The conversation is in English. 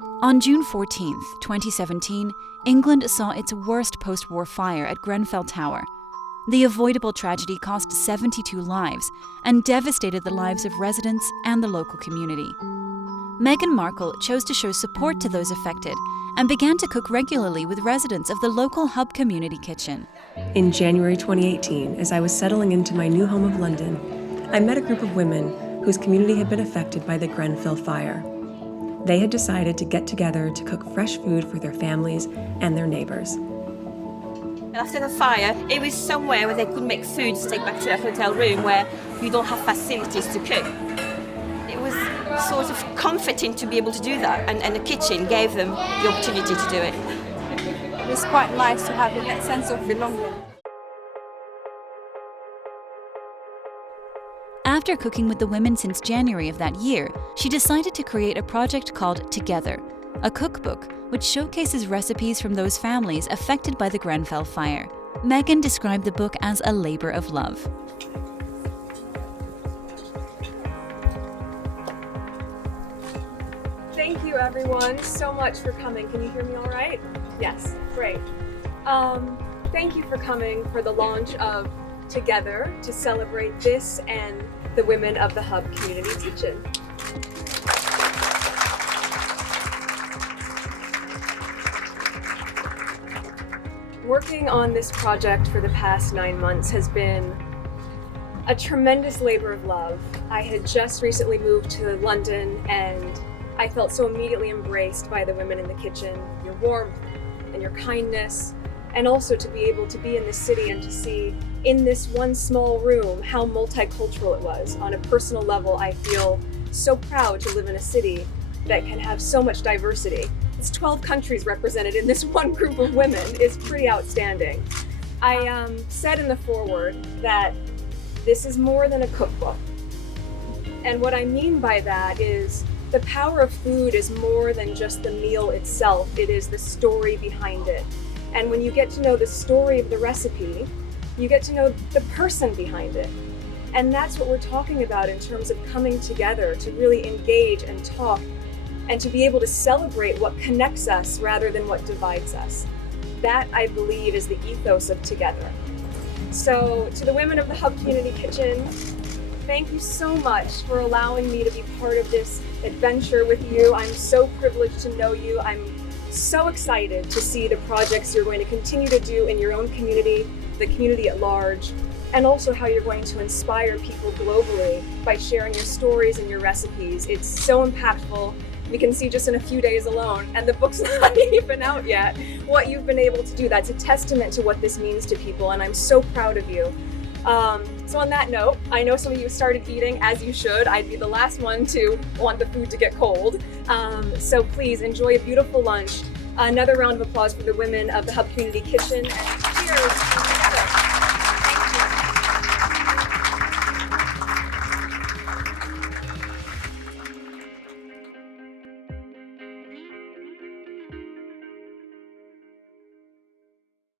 On June 14, 2017, England saw its worst post-war fire at Grenfell Tower. The avoidable tragedy cost 72 lives and devastated the lives of residents and the local community. Meghan Markle chose to show support to those affected and began to cook regularly with residents of the local hub community kitchen. In January 2018, as I was settling into my new home of London, I met a group of women whose community had been affected by the Grenfell fire. They had decided to get together to cook fresh food for their families and their neighbors. After the fire, it was somewhere where they could make food to take back to their hotel room where you don't have facilities to cook. It was sort of comforting to be able to do that, and the kitchen gave them the opportunity to do it. It was quite nice to have that sense of belonging. After cooking with the women since January of that year, she decided to create a project called Together, a cookbook which showcases recipes from those families affected by the Grenfell fire. Meghan described the book as a labor of love. Thank you everyone so much for coming. Can you hear me all right? Yes, great. Thank you for coming for the launch of Together to celebrate this and the women of the Hub Community Kitchen. Working on this project for the past 9 months has been a tremendous labor of love. I had just recently moved to London and I felt so immediately embraced by the women in the kitchen, your warmth and your kindness, and also to be able to be in this city and to see in this one small room how multicultural it was. On a personal level, I feel so proud to live in a city that can have so much diversity. It's 12 countries represented in this one group of women is pretty outstanding. I said in the foreword that this is more than a cookbook. And what I mean by that is the power of food is more than just the meal itself. It is the story behind it. And when you get to know the story of the recipe, you get to know the person behind it. And that's what we're talking about in terms of coming together to really engage and talk and to be able to celebrate what connects us rather than what divides us. That, I believe, is the ethos of Together. So to the women of the Hub Community Kitchen, thank you so much for allowing me to be part of this adventure with you. I'm so privileged to know you. I'm so excited to see the projects you're going to continue to do in your own community, the community at large, and also how you're going to inspire people globally by sharing your stories and your recipes. It's so impactful. We can see just in a few days alone, and the book's not even out yet, what you've been able to do. That's a testament to what this means to people, and I'm so proud of you. So on that note, I know some of you started eating, as you should. I'd be the last one to want the food to get cold. So please enjoy a beautiful lunch. Another round of applause for the women of the Hub Community Kitchen, and cheers.